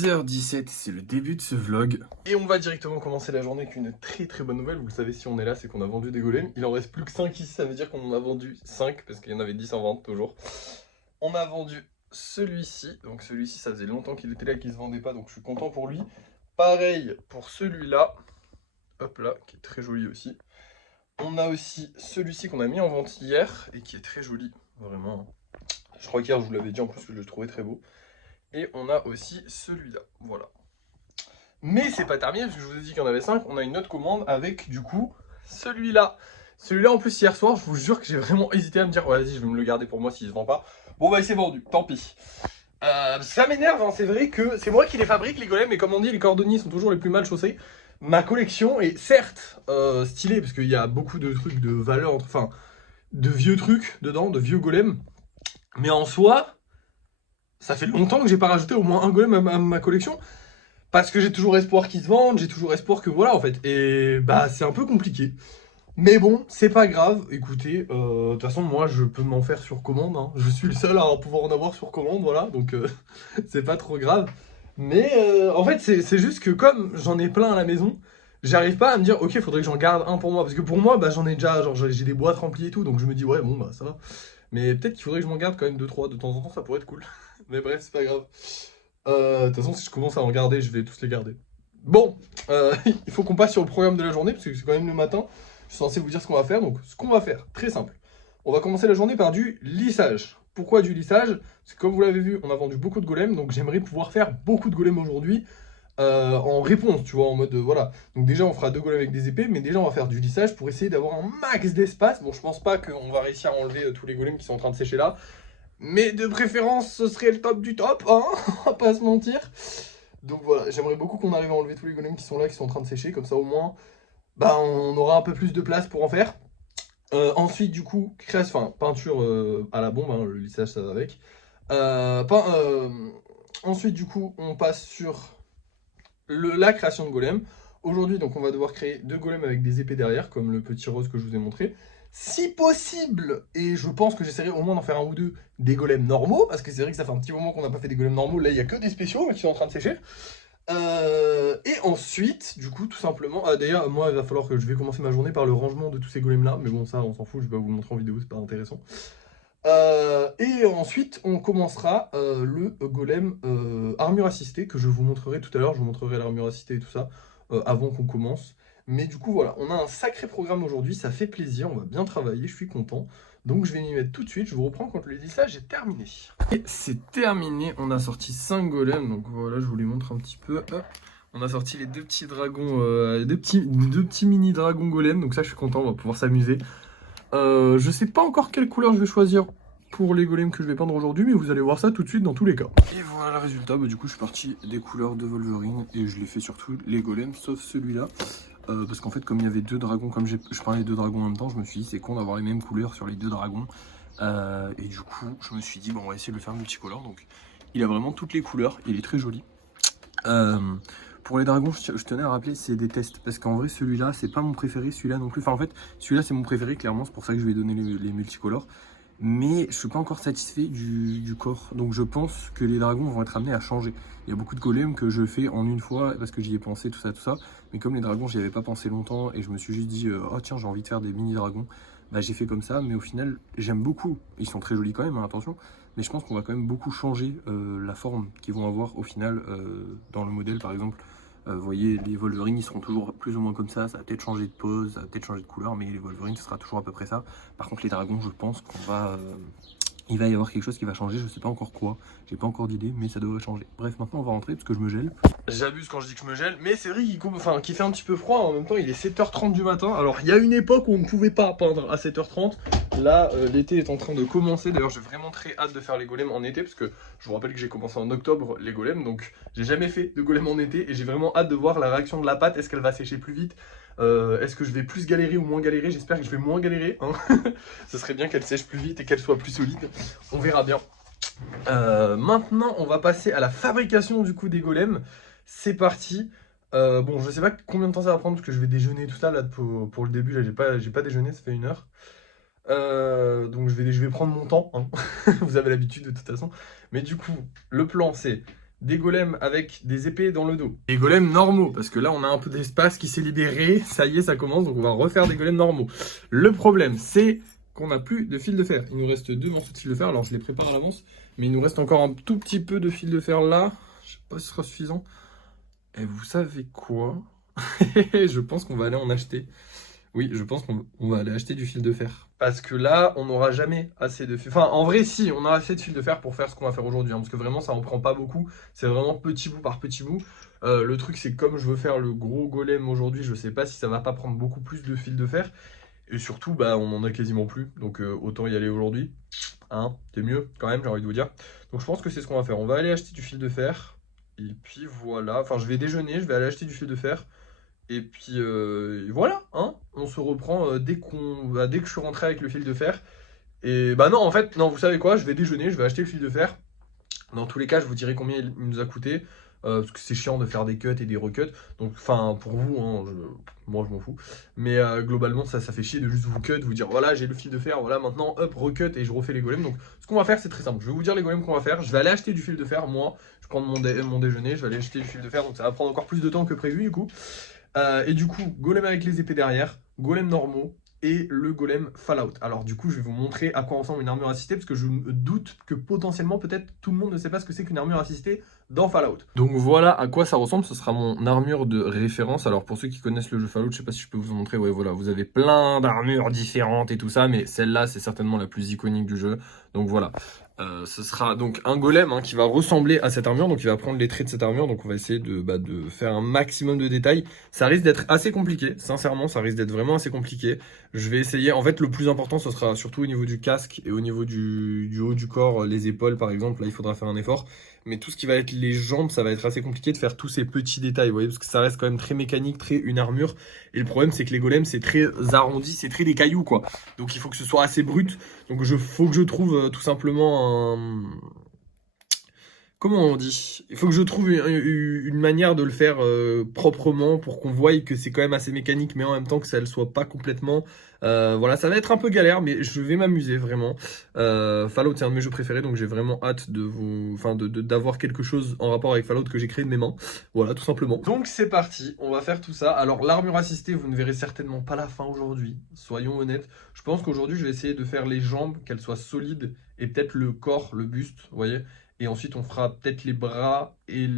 6h17, c'est le début de ce vlog. Et on va directement commencer la journée avec une très bonne nouvelle. Vous le savez, si on est là, c'est qu'on a vendu des golems. Il en reste plus que 5 ici, ça veut dire qu'on en a vendu 5, parce qu'il y en avait 10 en vente toujours. On a vendu celui-ci, donc celui-ci, ça faisait longtemps qu'il était là, qu'il se vendait pas, donc je suis content pour lui. Pareil pour celui-là, hop là, qui est très joli aussi. On a aussi celui-ci qu'on a mis en vente hier, et qui est très joli, vraiment. Je crois qu'hier, je vous l'avais dit en plus que je le trouvais très beau. Et on a aussi celui-là, voilà. Mais c'est pas terminé, parce que je vous ai dit qu'il y en avait 5. On a une autre commande avec, du coup, celui-là. Celui-là, en plus, hier soir, je vous jure que j'ai vraiment hésité à me dire, ouais, vas-y, je vais me le garder pour moi s'il se vend pas. Bon, bah, il s'est vendu, tant pis. Ça m'énerve, hein, c'est vrai que c'est moi qui les fabrique, les golems, et comme on dit, les cordonniers sont toujours les plus mal chaussés. Ma collection est certes stylée, parce qu'il y a beaucoup de trucs de valeur, enfin, de vieux trucs dedans, de vieux golems. Mais en soi, ça fait longtemps que j'ai pas rajouté au moins un golem à ma collection. Parce que j'ai toujours espoir qu'ils se vendent, j'ai toujours espoir que voilà en fait. Et bah c'est un peu compliqué. Mais bon, c'est pas grave. Écoutez, de toute façon moi je peux m'en faire sur commande. Hein. Je suis le seul à pouvoir en avoir sur commande, voilà. Donc c'est pas trop grave. Mais en fait c'est juste que comme j'en ai plein à la maison, j'arrive pas à me dire ok faudrait que j'en garde un pour moi. Parce que pour moi bah j'en ai déjà, genre j'ai des boîtes remplies et tout. Donc je me dis ouais bon bah ça va. Mais peut-être qu'il faudrait que je m'en garde quand même 2-3 de temps en temps, ça pourrait être cool. Mais bref, c'est pas grave. De toute façon, si je commence à en garder, je vais tous les garder. Bon, il faut qu'on passe sur le programme de la journée, parce que c'est quand même le matin. Je suis censé vous dire ce qu'on va faire. Donc, ce qu'on va faire, très simple. On va commencer la journée par du lissage. Pourquoi du lissage? Parce que comme vous l'avez vu, on a vendu beaucoup de golems, donc j'aimerais pouvoir faire beaucoup de golems aujourd'hui. En réponse, tu vois, en mode voilà. Donc déjà, on fera 2 golems avec des épées, mais déjà, on va faire du lissage pour essayer d'avoir un max d'espace. Bon, je pense pas qu'on va réussir à enlever tous les golems qui sont en train de sécher là. Mais de préférence, ce serait le top du top, hein, on va pas se mentir. Donc voilà, j'aimerais beaucoup qu'on arrive à enlever tous les golems qui sont là, qui sont en train de sécher, comme ça au moins, bah on aura un peu plus de place pour en faire. Ensuite, du coup, peinture à la bombe, hein, le lissage ça va avec. Ensuite, du coup, on passe sur la création de golems. Aujourd'hui, donc, on va devoir créer 2 golems avec des épées derrière, comme le petit rose que je vous ai montré. Si possible, et je pense que j'essaierai au moins d'en faire un ou deux, des golems normaux, parce que c'est vrai que ça fait un petit moment qu'on n'a pas fait des golems normaux, là il n'y a que des spéciaux qui sont en train de sécher. Et ensuite, du coup, tout simplement, d'ailleurs, moi il va falloir que je vais commencer ma journée par le rangement de tous ces golems là, mais bon, ça on s'en fout, je vais pas vous le montrer en vidéo, c'est pas intéressant. Et ensuite, on commencera le golem armure assistée que je vous montrerai tout à l'heure. Je vous montrerai l'armure assistée et tout ça avant qu'on commence. Mais du coup, voilà, on a un sacré programme aujourd'hui. Ça fait plaisir, on va bien travailler, je suis content. Donc je vais m'y mettre tout de suite. Je vous reprends quand le lissage est terminé. Et c'est terminé, on a sorti 5 golems. Donc voilà, je vous les montre un petit peu. Hop. On a sorti les 2 petits dragons, deux petits mini dragons golems. Donc ça, je suis content, on va pouvoir s'amuser. Je sais pas encore quelle couleur je vais choisir pour les golems que je vais peindre aujourd'hui, mais vous allez voir ça tout de suite dans tous les cas. Et voilà le résultat, du coup je suis parti des couleurs de Wolverine et je l'ai fait sur tous les golems sauf celui-là. Parce qu'en fait comme il y avait 2 dragons, comme je parlais 2 dragons en même temps, je me suis dit c'est con d'avoir les mêmes couleurs sur les 2 dragons. Et du coup je me suis dit bon on va essayer de le faire multicolore, donc il a vraiment toutes les couleurs, il est très joli. Pour les dragons, je tenais à rappeler, c'est des tests. Parce qu'en vrai, celui-là, c'est pas mon préféré, celui-là non plus. Enfin, en fait, celui-là, c'est mon préféré, clairement. C'est pour ça que je vais donner les multicolores. Mais je suis pas encore satisfait du corps. Donc, je pense que les dragons vont être amenés à changer. Il y a beaucoup de golems que je fais en une fois parce que j'y ai pensé, tout ça, tout ça. Mais comme les dragons, j'y avais pas pensé longtemps et je me suis juste dit, oh tiens, j'ai envie de faire des mini-dragons. Bah, j'ai fait comme ça. Mais au final, j'aime beaucoup. Ils sont très jolis quand même, hein, attention. Mais je pense qu'on va quand même beaucoup changer la forme qu'ils vont avoir au final dans le modèle, par exemple. Vous voyez, les Wolverines, ils seront toujours plus ou moins comme ça va peut-être changer de pose, ça va peut-être changer de couleur, mais les Wolverines, ce sera toujours à peu près ça. Par contre, les dragons, je pense qu'on va... il va y avoir quelque chose qui va changer, je sais pas encore quoi, j'ai pas encore d'idée, mais ça devrait changer. Bref, maintenant on va rentrer parce que je me gèle. J'abuse quand je dis que je me gèle, mais c'est vrai qu'il fait un petit peu froid, en même temps il est 7h30 du matin. Alors il y a une époque où on ne pouvait pas peindre à 7h30, là l'été est en train de commencer. D'ailleurs j'ai vraiment très hâte de faire les golems en été, parce que je vous rappelle que j'ai commencé en octobre les golems, donc j'ai jamais fait de golems en été, et j'ai vraiment hâte de voir la réaction de la pâte. Est-ce qu'elle va sécher plus vite? Est-ce que je vais plus galérer ou moins galérer? J'espère que je vais moins galérer, hein. Ce serait bien qu'elle sèche plus vite et qu'elle soit plus solide, on verra bien. Maintenant on va passer à la fabrication du coup des golems. C'est parti. Bon, je sais pas combien de temps ça va prendre parce que je vais déjeuner tout ça là pour le début. Là, j'ai pas déjeuné, ça fait 1 heure. Donc je vais prendre mon temps, hein. Vous avez l'habitude de toute façon. Mais du coup, le plan c'est des golems avec des épées dans le dos. Des golems normaux, parce que là on a un peu d'espace qui s'est libéré, ça y est, ça commence, donc on va refaire des golems normaux. Le problème, c'est qu'on n'a plus de fil de fer. Il nous reste 2 morceaux de fil de fer, alors je les prépare à l'avance, mais il nous reste encore un tout petit peu de fil de fer là. Je sais pas si ce sera suffisant. Et vous savez quoi? Je pense qu'on va aller en acheter. Oui, je pense qu'on va aller acheter du fil de fer. Parce que là, on n'aura jamais assez de fil. Enfin, en vrai, si, on a assez de fil de fer pour faire ce qu'on va faire aujourd'hui. Parce que vraiment, ça en prend pas beaucoup. C'est vraiment petit bout par petit bout. Le truc, c'est que comme je veux faire le gros golem aujourd'hui, je sais pas si ça va pas prendre beaucoup plus de fil de fer. Et surtout, bah, on en a quasiment plus. Donc, autant y aller aujourd'hui. Hein, c'est mieux, quand même, j'ai envie de vous dire. Donc, je pense que c'est ce qu'on va faire. On va aller acheter du fil de fer. Et puis, voilà. Enfin, je vais déjeuner, je vais aller acheter du fil de fer. Et puis voilà, hein, on se reprend dès que je suis rentré avec le fil de fer. Et bah non, en fait, non, vous savez quoi, je vais déjeuner, je vais acheter le fil de fer. Dans tous les cas, je vous dirai combien il nous a coûté. Parce que c'est chiant de faire des cuts et des recuts. Donc, enfin, pour vous, hein, moi je m'en fous. Mais globalement, ça fait chier de juste vous cut, vous dire voilà, j'ai le fil de fer, voilà, maintenant, hop, recut et je refais les golems. Donc, ce qu'on va faire, c'est très simple. Je vais vous dire les golems qu'on va faire. Je vais aller acheter du fil de fer, moi. Je vais prendre mon déjeuner, je vais aller acheter du fil de fer. Donc, ça va prendre encore plus de temps que prévu, du coup. Et du coup, golem avec les épées derrière, golem normaux et le golem Fallout. Alors du coup, je vais vous montrer à quoi ressemble une armure assistée parce que je me doute que potentiellement, peut-être tout le monde ne sait pas ce que c'est qu'une armure assistée dans Fallout. Donc voilà à quoi ça ressemble, ce sera mon armure de référence. Alors pour ceux qui connaissent le jeu Fallout, je sais pas si je peux vous en montrer, ouais voilà, vous avez plein d'armures différentes et tout ça, mais celle-là c'est certainement la plus iconique du jeu. Donc voilà. Ce sera donc un golem qui va ressembler à cette armure, donc il va prendre les traits de cette armure, donc on va essayer de faire un maximum de détails. Ça risque d'être assez compliqué, sincèrement, ça risque d'être vraiment assez compliqué. Je vais essayer, en fait le plus important ce sera surtout au niveau du casque et au niveau du haut du corps, les épaules par exemple, là il faudra faire un effort. Mais tout ce qui va être les jambes, ça va être assez compliqué de faire tous ces petits détails, vous voyez, parce que ça reste quand même très mécanique, très une armure. Et le problème c'est que les golems c'est très arrondi, c'est très des cailloux quoi. Donc il faut que ce soit assez brut. Donc faut que je trouve tout simplement un... Comment on dit? Il faut que je trouve une manière de le faire proprement pour qu'on voie que c'est quand même assez mécanique, mais en même temps que ça ne soit pas complètement... voilà, ça va être un peu galère, mais je vais m'amuser vraiment. Fallout, c'est un de mes jeux préférés, donc j'ai vraiment hâte de vous, d'avoir quelque chose en rapport avec Fallout que j'ai créé de mes mains. Voilà, tout simplement. Donc c'est parti, on va faire tout ça. Alors l'armure assistée, vous ne verrez certainement pas la fin aujourd'hui, soyons honnêtes. Je pense qu'aujourd'hui, je vais essayer de faire les jambes, qu'elles soient solides, et peut-être le corps, le buste, vous voyez. Et ensuite, on fera peut-être les bras et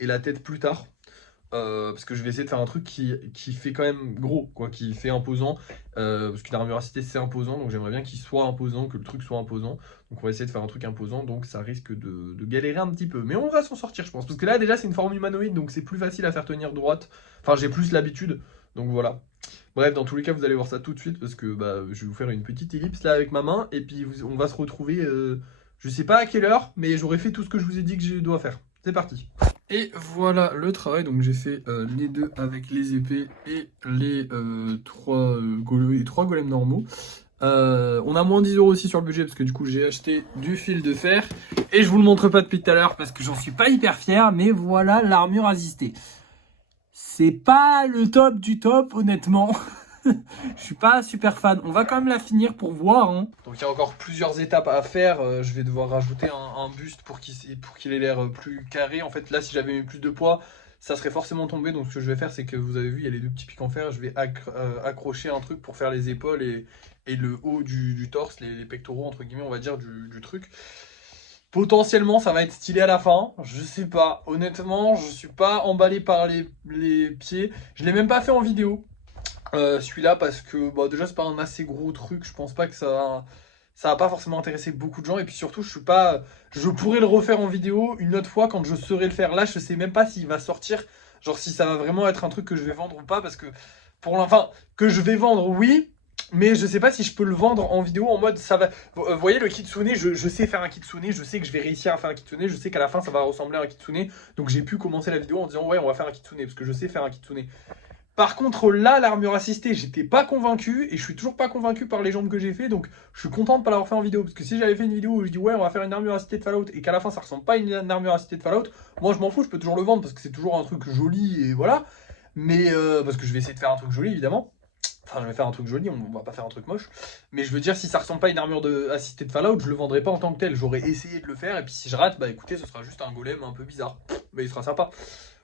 la tête plus tard. Parce que je vais essayer de faire un truc qui fait quand même gros, quoi, qui fait imposant. Parce qu'une armure assistée, c'est imposant. Donc j'aimerais bien qu'il soit imposant, que le truc soit imposant. Donc on va essayer de faire un truc imposant. Donc ça risque de galérer un petit peu. Mais on va s'en sortir, je pense. Parce que là, déjà, c'est une forme humanoïde. Donc c'est plus facile à faire tenir droite. Enfin, j'ai plus l'habitude. Donc voilà. Bref, dans tous les cas, vous allez voir ça tout de suite. Parce que je vais vous faire une petite ellipse là avec ma main. Et puis on va se retrouver... je sais pas à quelle heure, mais j'aurai fait tout ce que je vous ai dit que je dois faire. C'est parti. Et voilà le travail, donc j'ai fait les deux avec les épées et les trois golems normaux. On a moins 10 € aussi sur le budget parce que du coup j'ai acheté du fil de fer. Et je vous le montre pas depuis tout à l'heure parce que j'en suis pas hyper fier, mais voilà l'armure assistée. C'est pas le top du top honnêtement. Je suis pas super fan. On va quand même la finir pour voir. Hein. Donc il y a encore plusieurs étapes à faire. Je vais devoir rajouter un buste pour qu'il ait l'air plus carré. En fait là si j'avais mis plus de poids, ça serait forcément tombé. Donc ce que je vais faire c'est que vous avez vu il y a les deux petits pics en fer. Je vais accrocher un truc pour faire les épaules et le haut du torse, les pectoraux entre guillemets on va dire du truc. Potentiellement ça va être stylé à la fin, je sais pas. Honnêtement je suis pas emballé par les pieds. Je l'ai même pas fait en vidéo. Celui-là parce que déjà c'est pas un assez gros truc, je pense pas que ça va pas forcément intéresser beaucoup de gens et puis surtout je pourrais le refaire en vidéo une autre fois quand je saurai le faire. Là je sais même pas s'il va sortir, genre si ça va vraiment être un truc que je vais vendre ou pas parce que que je vais vendre oui, mais je sais pas si je peux le vendre en vidéo en mode ça va. Vous voyez le kitsune, je sais faire un kitsune, je sais que je vais réussir à faire un kitsune, je sais qu'à la fin ça va ressembler à un kitsune, donc j'ai pu commencer la vidéo en disant ouais on va faire un kitsune parce que je sais faire un kitsune. Par contre, là, l'armure assistée, j'étais pas convaincu et je suis toujours pas convaincu par les jambes que j'ai fait. Donc, je suis content de pas l'avoir fait en vidéo. Parce que si j'avais fait une vidéo où je dis ouais, on va faire une armure assistée de Fallout et qu'à la fin ça ressemble pas à une armure assistée de Fallout, moi je m'en fous, je peux toujours le vendre parce que c'est toujours un truc joli et voilà. Mais parce que je vais essayer de faire un truc joli évidemment. Enfin, je vais faire un truc joli, on va pas faire un truc moche. Mais je veux dire, si ça ressemble pas à une armure assistée de Fallout, je le vendrai pas en tant que tel. J'aurais essayé de le faire, et puis si je rate, bah écoutez, ce sera juste un golem un peu bizarre. Mais il sera sympa.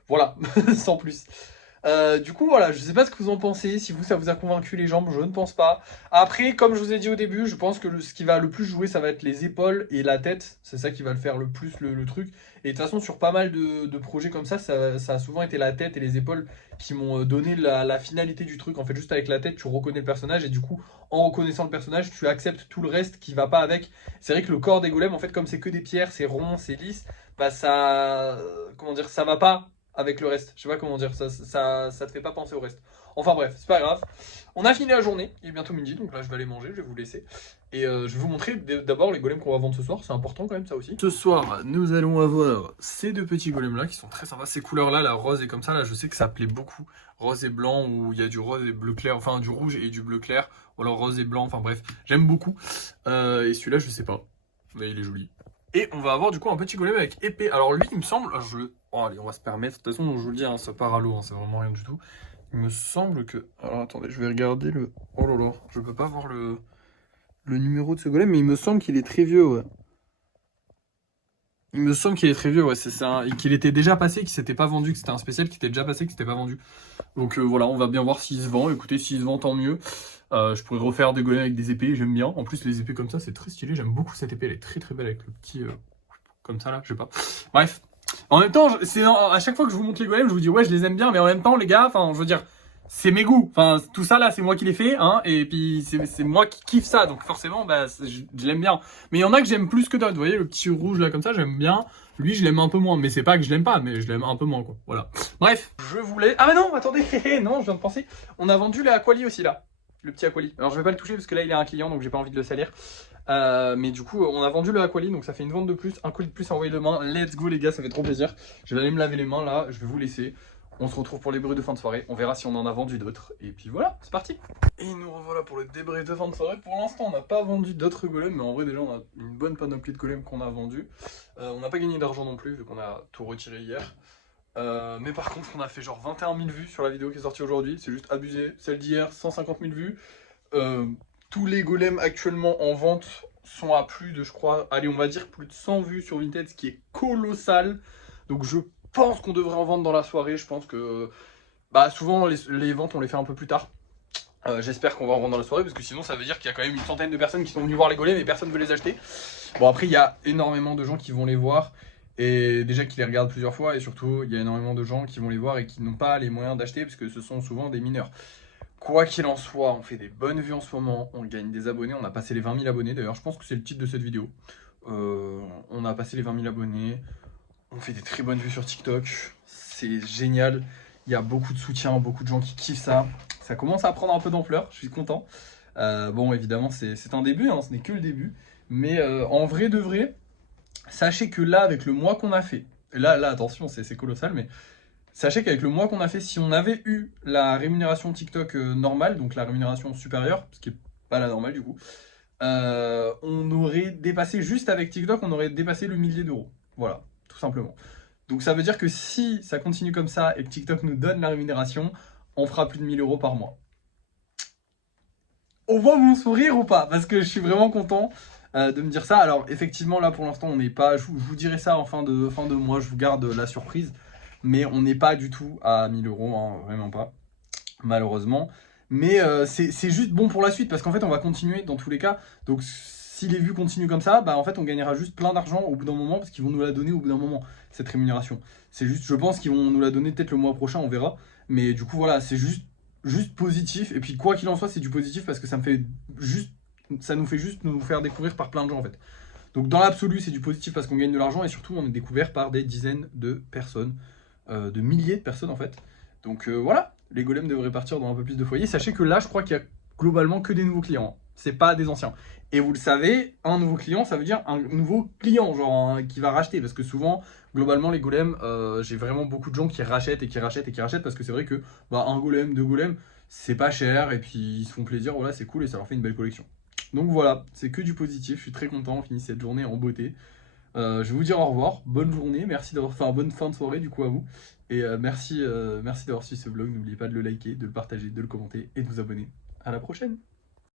Voilà, sans plus. Du coup, voilà, je sais pas ce que vous en pensez, si vous, ça vous a convaincu les jambes, je ne pense pas. Après, comme je vous ai dit au début, je pense que ce qui va le plus jouer, ça va être les épaules et la tête. C'est ça qui va le faire le plus, le truc. Et de toute façon, sur pas mal de projets comme ça a souvent été la tête et les épaules qui m'ont donné la finalité du truc. En fait, juste avec la tête, tu reconnais le personnage et du coup, en reconnaissant le personnage, tu acceptes tout le reste qui va pas avec. C'est vrai que le corps des golems, en fait, comme c'est que des pierres, c'est rond, c'est lisse, bah ça... Comment dire, ça va pas avec le reste. Je sais pas comment dire, ça te fait pas penser au reste. Enfin bref, c'est pas grave. On a fini la journée, il est bientôt midi, donc là je vais aller manger, je vais vous laisser. Et je vais vous montrer d'abord les golems qu'on va vendre ce soir, c'est important quand même ça aussi. Ce soir, nous allons avoir ces deux petits golems là qui sont très sympas. Ces couleurs là, la rose et comme ça, là je sais que ça plaît beaucoup. Rose et blanc, où il y a du rose et bleu clair, enfin du rouge et du bleu clair, ou alors rose et blanc, enfin bref, j'aime beaucoup. Et celui-là, je sais pas, mais il est joli. Et on va avoir du coup un petit golem avec épée. Alors lui, il me semble, oh, allez, on va se permettre. De toute façon, je vous le dis, hein, ça part à l'eau, hein, c'est vraiment rien du tout. Il me semble que... Alors attendez, je vais regarder le... Oh là là, je peux pas voir le numéro de ce golem, mais il me semble qu'il est très vieux, ouais. Il me semble qu'il est très vieux, ouais, c'est ça. Et qu'il était déjà passé, qu'il s'était pas vendu, que c'était un spécial qui était déjà passé, qui s'était pas vendu. Donc voilà, on va bien voir s'il se vend. Écoutez, s'il se vend, tant mieux. Je pourrais refaire des golems avec des épées, j'aime bien. En plus, les épées comme ça, c'est très stylé. J'aime beaucoup cette épée, elle est très très belle avec le petit... comme ça là, je sais pas. Bref. En même temps, à chaque fois que je vous montre les golems, je vous dis ouais, je les aime bien, mais en même temps, les gars, enfin, je veux dire, c'est mes goûts. Enfin, tout ça là, c'est moi qui l'ai fait, hein, et puis c'est moi qui kiffe ça, donc forcément, bah, je l'aime bien. Mais il y en a que j'aime plus que d'autres. Vous voyez, le petit rouge là, comme ça, j'aime bien. Lui, je l'aime un peu moins, mais c'est pas que je l'aime pas, mais je l'aime un peu moins, quoi. Voilà. Bref, je voulais. Ah, mais non, attendez, non, je viens de penser. On a vendu les Aquali aussi là. Le petit Aquali. Alors, je vais pas le toucher parce que là, il est un client, donc j'ai pas envie de le salir. Mais du coup, on a vendu le Aquali, donc ça fait une vente de plus, un colis de plus à envoyer demain. Let's go les gars, ça fait trop plaisir. Je vais aller me laver les mains là, je vais vous laisser. On se retrouve pour les bruits de fin de soirée, on verra si on en a vendu d'autres. Et puis voilà, c'est parti. Et nous revoilà pour le débrief de fin de soirée. Pour l'instant, on n'a pas vendu d'autres golems, mais en vrai déjà, on a une bonne panoplie de golems qu'on a vendu. On n'a pas gagné d'argent non plus, vu qu'on a tout retiré hier. Mais par contre, on a fait genre 21 000 vues sur la vidéo qui est sortie aujourd'hui, c'est juste abusé. Celle d'hier, 150 000 vues. Tous les golems actuellement en vente sont à plus de, je crois, allez, on va dire plus de 100 vues sur Vinted, ce qui est colossal. Donc je pense qu'on devrait en vendre dans la soirée. Je pense que bah, souvent les ventes, on les fait un peu plus tard. J'espère qu'on va en vendre dans la soirée, parce que sinon ça veut dire qu'il y a quand même une centaine de personnes qui sont venues voir les golems et personne ne veut les acheter. Bon, après, il y a énormément de gens qui vont les voir, et déjà qui les regardent plusieurs fois, et surtout, il y a énormément de gens qui vont les voir et qui n'ont pas les moyens d'acheter, parce que ce sont souvent des mineurs. Quoi qu'il en soit, on fait des bonnes vues en ce moment, on gagne des abonnés, on a passé les 20 000 abonnés, d'ailleurs je pense que c'est le titre de cette vidéo. On a passé les 20 000 abonnés, on fait des très bonnes vues sur TikTok, c'est génial, il y a beaucoup de soutien, beaucoup de gens qui kiffent ça, ça commence à prendre un peu d'ampleur, je suis content. Bon, évidemment c'est un début, hein, ce n'est que le début, mais en vrai de vrai, sachez que là, avec le mois qu'on a fait, là attention, c'est colossal, mais sachez qu'avec le mois qu'on a fait, si on avait eu la rémunération TikTok normale, donc la rémunération supérieure, ce qui n'est pas la normale du coup, on aurait dépassé, juste avec TikTok, on aurait dépassé le millier d'euros. Voilà, tout simplement. Donc ça veut dire que si ça continue comme ça et que TikTok nous donne la rémunération, on fera plus de 1000 euros par mois. On voit mon sourire ou pas? Parce que je suis vraiment content de me dire ça. Alors effectivement, là pour l'instant, on n'est pas... Je vous dirai ça en fin de mois, je vous garde la surprise. Mais on n'est pas du tout à 1000 euros, hein, vraiment pas, malheureusement. Mais c'est juste bon pour la suite, parce qu'en fait, on va continuer dans tous les cas. Donc, si les vues continuent comme ça, bah en fait, on gagnera juste plein d'argent au bout d'un moment, parce qu'ils vont nous la donner au bout d'un moment, cette rémunération. C'est juste, je pense qu'ils vont nous la donner peut-être le mois prochain, on verra. Mais du coup, voilà, c'est juste positif. Et puis, quoi qu'il en soit, c'est du positif, parce que ça me fait juste, ça nous fait juste nous faire découvrir par plein de gens, en fait. Donc, dans l'absolu, c'est du positif parce qu'on gagne de l'argent, et surtout, on est découvert par des dizaines de personnes. De milliers de personnes en fait. Donc voilà, les golems devraient partir dans un peu plus de foyers. Sachez que là, je crois qu'il y a globalement que des nouveaux clients. C'est pas des anciens. Et vous le savez, un nouveau client, ça veut dire un nouveau client, genre qui va racheter. Parce que souvent, globalement, les golems, j'ai vraiment beaucoup de gens qui rachètent et qui rachètent et qui rachètent. Parce que c'est vrai que bah, un golem, deux golems, c'est pas cher. Et puis ils se font plaisir, voilà, c'est cool et ça leur fait une belle collection. Donc voilà, c'est que du positif. Je suis très content, on finit cette journée en beauté. Je vais vous dire au revoir, bonne journée, merci d'avoir fait bonne fin de soirée du coup à vous. Et merci d'avoir suivi ce vlog, n'oubliez pas de le liker, de le partager, de le commenter et de vous abonner. À la prochaine.